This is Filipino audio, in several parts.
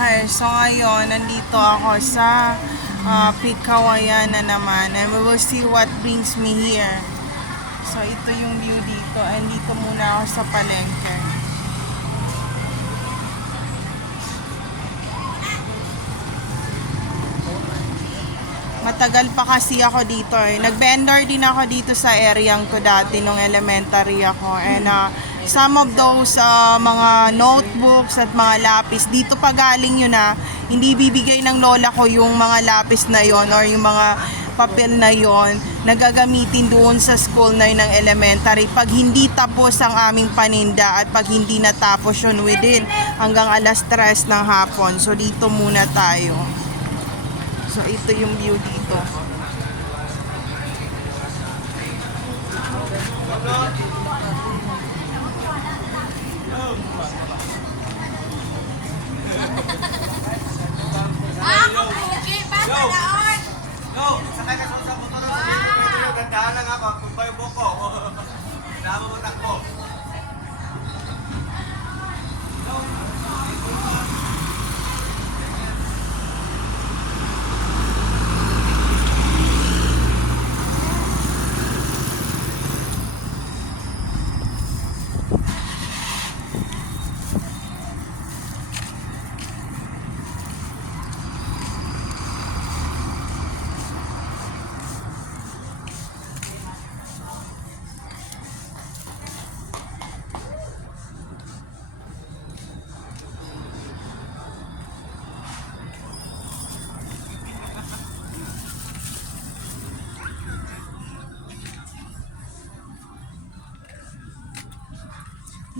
Okay, so ngayon, nandito ako sa Pikawayan na naman. And we will see what brings me here. So, ito yung view dito. And dito muna ako sa palengke. Matagal pa kasi ako dito eh. Nag-vendor din ako dito sa area ko dati nung elementary ako. And some of those mga notebooks at mga lapis, dito pa galing yun hindi bibigay ng lola ko yung mga lapis na yon or yung mga papel na yon na gagamitin doon sa school na yun ng elementary pag hindi tapos ang aming paninda at pag hindi natapos yun within hanggang alas 3 ng hapon. So dito muna tayo. So ito yung view dito. Sakay ka sa motor. Wow! Gandahan lang ako. Kung ba yung buko? Hinama mo takbo.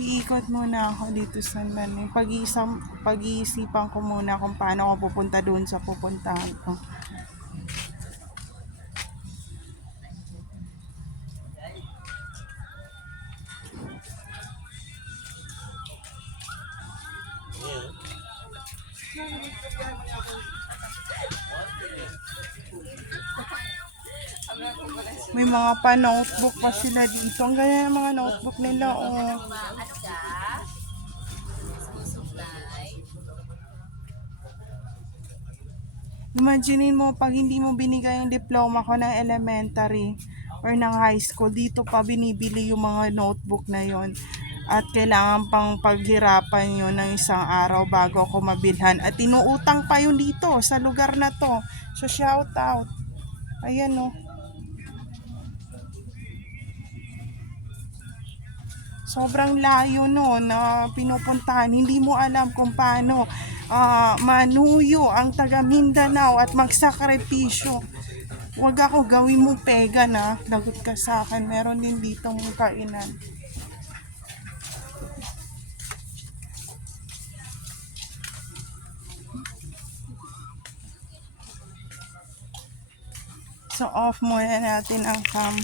Iikot muna ako dito sa Manay. Pag-iisipan ko muna kung paano ako pupunta doon sa pupuntahan ko. May mga pa-notebook pa sila dito. Ang ganda ng mga notebook nila. Oh. Imaginin mo, pag hindi mo binigay yung diploma ko ng elementary or ng high school, dito pa binibili yung mga notebook na yon. At kailangan pang paghirapan yun ng isang araw bago ako mabilhan. At inuutang pa yun dito sa lugar na to. So shout out. Ayan o. Sobrang layo no na pinupuntahan. Hindi mo alam kung paano manuyo ang taga Mindanao at magsakripisyo. Huwag ako gawin mo pega na. Lagot ka sa akin. Meron din ditong kainan. So off muna natin ang cam.